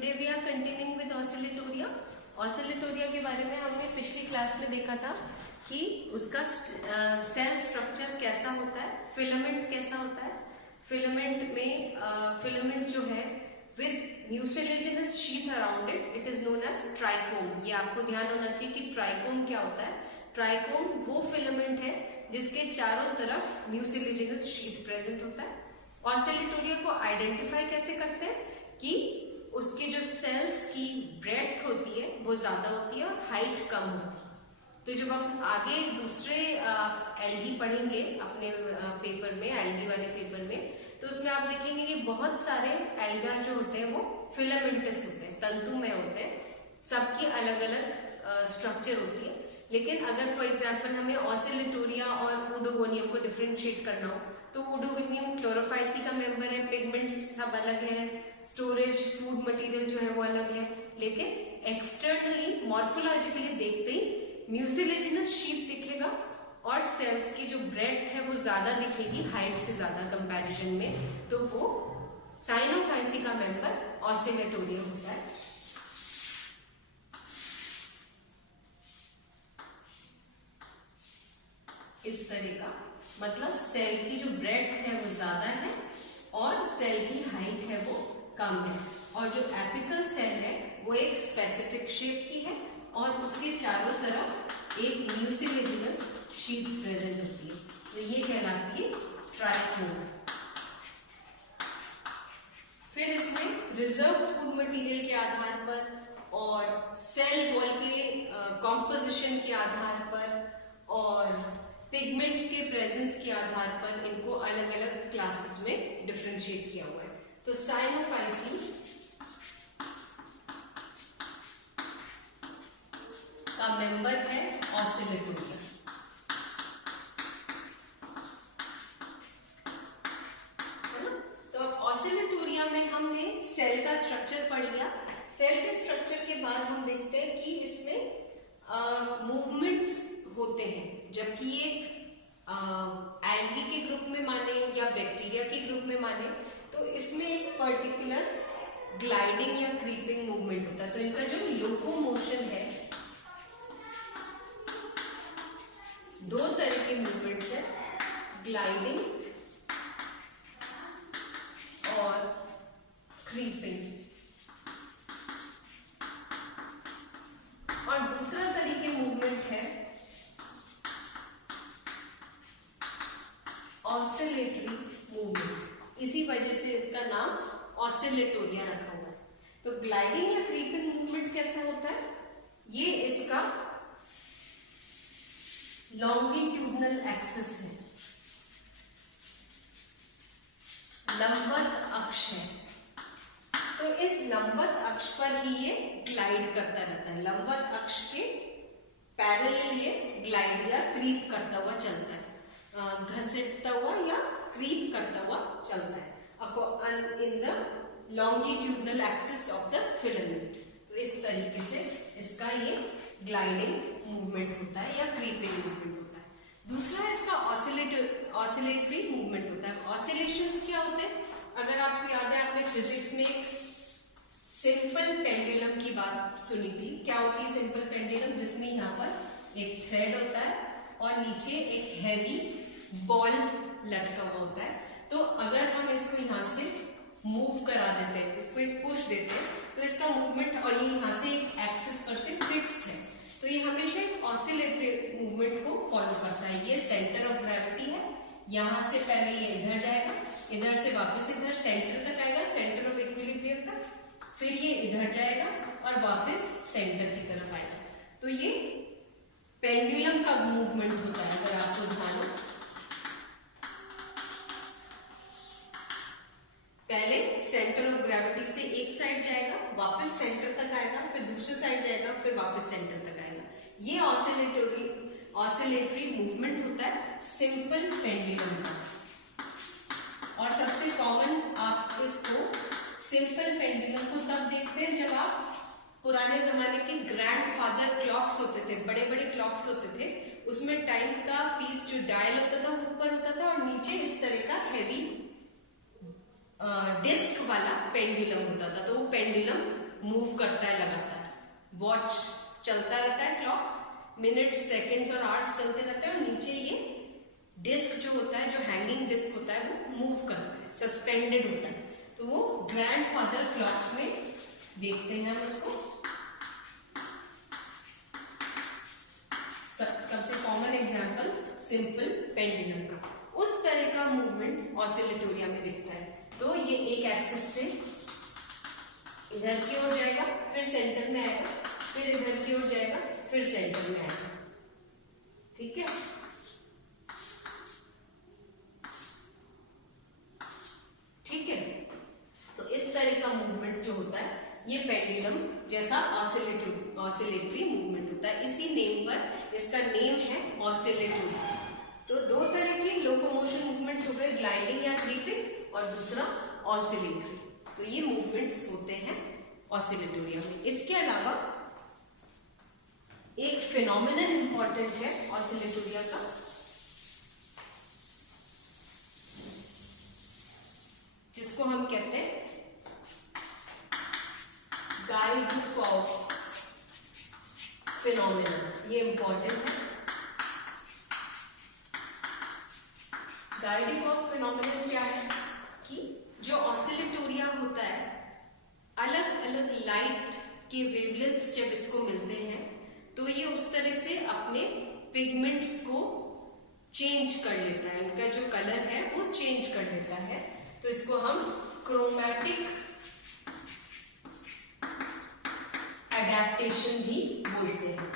Today we are continuing with Oscillatoria. Oscillatoria के बारे में हमने पिछली क्लास में देखा था कि उसका सेल स्ट्रक्चर कैसा होता है, फिलामेंट कैसा होता है। फिलामेंट में फिलामेंट जो है with mucilaginous sheath around it, it is known as trichome. ये आपको ध्यान होना चाहिए कि ट्राइकोम क्या होता है। ट्राइकोम वो फिलामेंट है जिसके चारों तरफ म्यूसिलेजिनस शीथ प्रेजेंट होता है। ऑसिलेटोरिया को आइडेंटिफाई कैसे करते हैं कि उसके जो सेल्स की ब्रेड्थ होती है वो ज्यादा होती है और हाइट कम होती है। तो जब हम आगे दूसरे एल्गी पढ़ेंगे अपने पेपर में, एल्गी वाले पेपर में, तो उसमें आप देखेंगे कि बहुत सारे एल्गा जो होते हैं वो फिलामेंटस होते हैं, तंतुमय होते हैं। सबकी अलग अलग स्ट्रक्चर होती है। लेकिन अगर फॉर एग्जांपल हमें ऑसिलेटोरिया और ऊडोगोनियम को डिफरेंशिएट करना हो तो ऊडोगोनियम क्लोरोफाइसी का मेंबर है, पिगमेंट्स सब अलग है, स्टोरेज फूड मटेरियल जो है वो अलग है। लेकिन एक्सटर्नली मॉर्फोलॉजिकली देखते ही म्यूसिलेजिनस शीथ दिखेगा और सेल्स की जो ब्रेड्थ है वो ज्यादा दिखेगी हाइट से ज्यादा कंपैरिजन में। तो वो साइनोफाइसी का मेंबर ऑसिलेटोरिया होता है। इस तरह का मतलब सेल की जो ब्रेड्थ है वो ज्यादा है और सेल की हाइट है वो कम है। और जो एपिकल सेल है वो एक स्पेसिफिक शेप की है और उसके चारों तरफ एक म्यूसिलेजिनस शीथ प्रेजेंट होती है। तो ये कहलाती है ट्राइकोम। फिर इसमें रिजर्व फूड मटेरियल के आधार पर और सेल वॉल के कॉम्पोजिशन के आधार पर और पिगमेंट्स के प्रेजेंस के आधार पर इनको अलग अलग क्लासेस में डिफरेंशिएट किया हुआ है। तो साइनोफाइसी का मेंबर है ऑसिलेटोरिया। तो ऑसिलेटोरिया में हमने सेल का स्ट्रक्चर पढ़ लिया। सेल के स्ट्रक्चर के बाद हम देखते हैं कि इसमें मूवमेंट्स होते हैं। जबकि ये एल्गी के ग्रुप में माने या बैक्टीरिया के ग्रुप में माने तो इसमें एक पर्टिकुलर ग्लाइडिंग या क्रीपिंग मूवमेंट होता है। तो इनका जो लोकोमोशन है, दो तरह के मूवमेंट्स है, ग्लाइडिंग और क्रीपिंग। और दूसरा तरीके मूवमेंट है ऑसिलेटरी मूवमेंट। इसी वजह से इसका नाम ऑसिलेटोरिया रखा हुआ है। तो ग्लाइडिंग या क्रीपिंग मूवमेंट कैसा होता है? ये इसका लॉन्गिट्यूडनल एक्सिस है, लंबवत अक्ष है। तो इस लंबवत अक्ष पर ही ये ग्लाइड करता रहता है। लंबवत अक्ष के पैरेलल ये ग्लाइड या क्रीप करता हुआ चलता है, घसीटता हुआ या क्रीप करता हुआ चलता है in the longitudinal axis of the filament. तो इस तरीके से इसका ये ग्लाइडिंग मूवमेंट होता है या क्रीपिंग मूवमेंट होता है। दूसरा इसका ऑसिलेटरी मूवमेंट होता है। ऑसिलेशंस क्या होते हैं? अगर आपको याद है, आपने फिजिक्स में एक सिंपल पेंडुलम की बात सुनी थी। क्या होती है सिंपल पेंडुलम? जिसमें यहाँ पर एक थ्रेड होता है और नीचे एक हैवी बॉल लटका हुआ होता है। तो अगर हम इसको यहाँ से मूव करा देते हैं, इसको एक पुश देते हैं, तो इसका मूवमेंट और ये यहाँ से एक एक्सिस पर से फिक्स्ड है। तो ये हमेशा एक ऑसिलेटरी मूवमेंट को फॉलो करता है। ये सेंटर ऑफ ग्रेविटी है। यहाँ से पहले ये इधर जाएगा, इधर से वापस इधर सेंटर तक आएगा, सेंटर ऑफ इक्विलिब्रियम तक, फिर ये इधर जाएगा और वापस सेंटर की तरफ आएगा। तो ये पेंडुलम का मूवमेंट होता है। अगर आपको ध्यान हो, पहले सेंटर ऑफ ग्रेविटी से एक साइड जाएगा, वापस सेंटर तक आएगा, फिर दूसरे साइड जाएगा, फिर वापस सेंटर तक आएगा। ये ऑसिलेटरी मूवमेंट होता है सिंपल पेंडुलम का। और सबसे कॉमन आप इसको सिंपल पेंडुलम को तब देखते हैं जब आप पुराने जमाने के ग्रैंडफादर क्लॉक्स होते थे, बड़े बड़े क्लॉक्स होते थे, उसमें टाइम का पीस जो डायल होता था वो ऊपर होता था और नीचे इस तरह का हैवी डिस्क वाला पेंडुलम होता था। तो वो पेंडुलम मूव करता है लगातार। वॉच चलता रहता है, क्लॉक मिनट सेकेंड्स और आवर्स चलते रहते हैं, और नीचे ये डिस्क जो होता है, जो हैंगिंग डिस्क होता है, वो मूव करता है, सस्पेंडेड होता है। तो वो ग्रैंडफादर क्लॉक्स में देखते हैं हम उसको। सबसे कॉमन एग्जांपल सिंपल पेंडुलम का। उस तरह का मूवमेंट ऑसिलेटोरिया में दिखता है। तो ये एक एक्सिस से इधर की ओर जाएगा, फिर सेंटर में आएगा, फिर इधर की ओर जाएगा, फिर सेंटर में आएगा। ठीक है, ठीक है। तो इस तरह का मूवमेंट जो होता है ये पेंडुलम जैसा ऑसिलेटरी मूवमेंट होता है। इसी नेम पर इसका नेम है ऑसिलेटोरिया। तो दो तरह की लोकोमोशन मूवमेंट्स हो गए, ग्लाइडिंग या क्रीपिंग, और दूसरा ऑसिलेटरी। तो ये मूवमेंट्स होते हैं ऑसिलेटोरिया में। इसके अलावा एक फिनोमिनन इंपॉर्टेंट है ऑसिलेटोरिया का, जिसको हम कहते हैं गाइडुकॉफ फिनोमिनन। ये इंपॉर्टेंट है। गाइडुकॉफ फिनोमिनन क्या है कि जो ऑसिलेटोरिया होता है, अलग अलग लाइट के वेवलेंथ्स जब इसको मिलते हैं तो ये उस तरह से अपने पिगमेंट्स को चेंज कर लेता है। इनका जो कलर है वो चेंज कर लेता है। तो इसको हम क्रोमैटिक एडेप्टेशन भी बोलते हैं।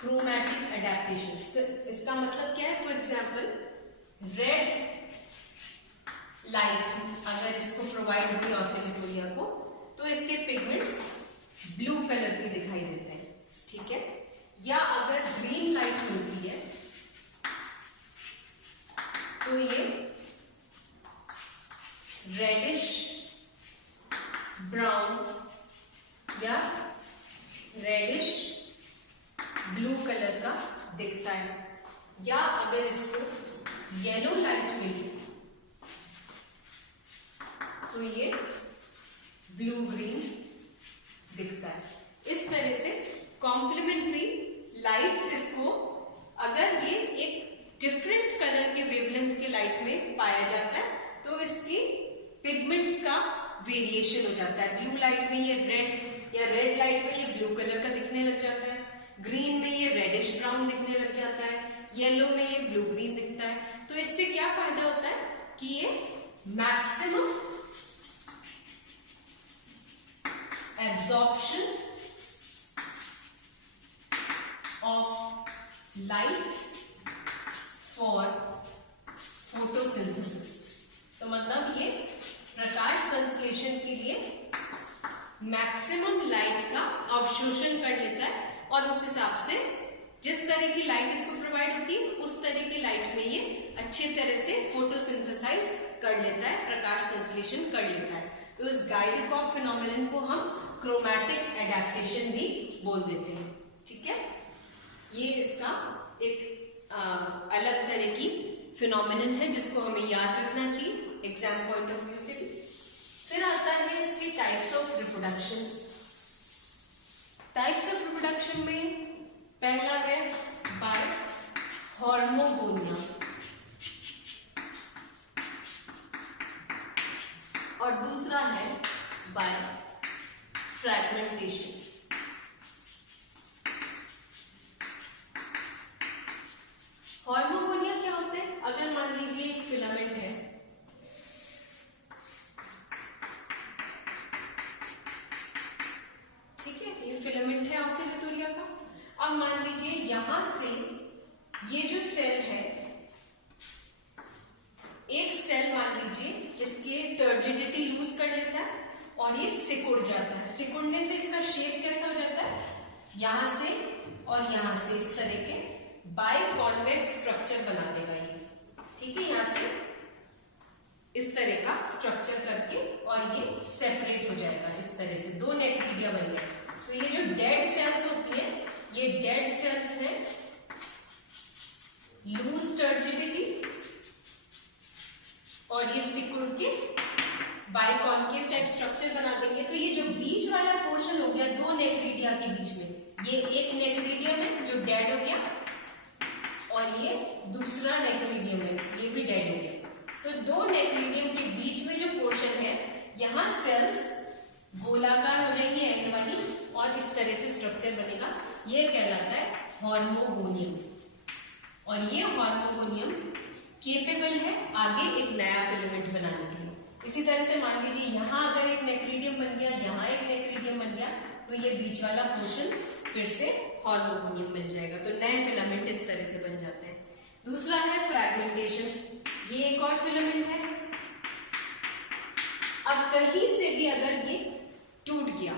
क्रोमैटिक एडेप्टेशन, इसका मतलब क्या है? फॉर एग्जाम्पल रेड लाइट अगर इसको प्रोवाइड होती है ऑसिलेटोरिया को, तो इसके पिगमेंट्स ब्लू कलर के दिखाई देते हैं। ठीक है, या अगर ग्रीन लाइट मिलती है तो ये रेडिश ब्राउन या रेडिश ब्लू कलर का दिखता है। या अगर इसको येलो लाइट मिली तो ये ब्लू ग्रीन दिखता है। इस तरह से कॉम्प्लीमेंट्री लाइट्स इसको, अगर ये एक डिफरेंट कलर के वेवलेंथ के लाइट में पाया जाता है तो इसकी पिगमेंट्स का वेरिएशन हो जाता है। ब्लू लाइट में ये रेड, या रेड लाइट में ये ब्लू कलर का दिखने लग जाता है, ग्रीन में ये रेडिश ब्राउन दिखने लग जाता है, येलो में ये ब्लू ग्रीन दिखता है। तो इससे क्या फायदा होता है कि ये maximum absorption of light for photosynthesis. तो मतलब ये प्रकाश संश्लेषण के लिए मैक्सिमम लाइट का अवशोषण कर लेता है, और उस हिसाब से जिस तरह की लाइट इसको प्रोवाइड होती है उस तरह की लाइट में ये अच्छी तरह से फोटोसिंथेसाइज कर लेता है, प्रकाश संश्लेषण कर लेता है। तो इस गाइडुकॉफ फिनोमिनन को हम क्रोमैटिक एडेप्टेशन भी बोल देते हैं। ठीक है, ये इसका एक अलग तरह की फिनोमिनन है जिसको हमें याद रखना चाहिए एग्जाम पॉइंट ऑफ व्यू से भी। फिर आता है इसकी types of reproduction. Types of reproduction में पहला है बाय हॉर्मोगोनिया, और दूसरा है बाय फ्रैगमेंटेशन। हॉर्मोगोनिया क्या होते हैं? अगर मान लीजिए एक फिलामेंट है, ठीक है, ये फिलामेंट है ऑसिलेटोरिया का। अब मान लीजिए यहां से ये जो सेल है, एक सेल मान लीजिए इसके टर्जिडिटी लूज कर लेता है और ये सिकुड़ जाता है। सिकुड़ने से इसका शेप कैसा हो जाता है? यहां से और यहां से इस तरह के बाइकॉन्वेक्स स्ट्रक्चर बना देगा ये। ठीक है, यहां से इस तरह का स्ट्रक्चर करके और ये सेपरेट हो जाएगा इस तरह से, दो नेक्टिडिया बन गए। तो ये जो डेड सेल्स होती है, ये डेड सेल्स है लूज टर्जिडिटी, और ये सिकुड़ के बाइकॉन्केव टाइप स्ट्रक्चर बना देंगे तो ये जो बीच वाला पोर्शन हो गया दो नेक्रीडिया के बीच में, ये एक नेक्रीडियम है जो डेड हो गया और ये दूसरा नेक्रीडियम है, ये भी डेड हो गया। तो दो नेक्रीडियम के बीच में जो पोर्शन है, यहाँ सेल्स गोलाकार हो जाएंगी एंड वाली और इस तरह से स्ट्रक्चर बनेगा, ये कहलाता है हॉर्मोगोनियम। और ये हॉर्मोगोनियम केपेबल है आगे एक नया फिलामेंट बनाने के लिए। इसी तरह से मान लीजिए यहाँ अगर एक नेक्रीडियम बन गया, यहाँ एक नेक्रीडियम बन गया, तो ये बीच वाला पोर्शन फिर से हॉर्मोगोनियम बन जाएगा। तो नए फिलामेंट इस तरह से बन जाते हैं। दूसरा है फ्रैगमेंटेशन, ये एक और फिलामेंट है। अब कहीं से भी अगर ये टूट गया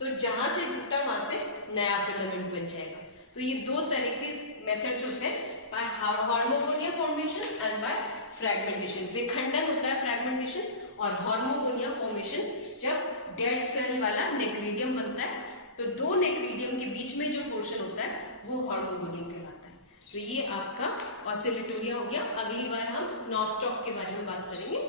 तो जहां से टूटा वहां से नया फिलामेंट बन जाएगा। तो ये दो तरह के मेथड्स होते हैं, by hormogonia formation and by fragmentation. विखंडन होता है फ्रैगमेंटेशन, और हॉर्मोगोनिया फॉर्मेशन जब डेड सेल वाला नेक्रीडियम बनता है तो दो नेक्रीडियम के बीच में जो पोर्शन होता है वो हॉर्मोगोनियम कहलाता है। तो ये आपका ऑसिलेटोरिया हो गया। अगली बार हम नॉस्टॉक के बारे में बात करेंगे।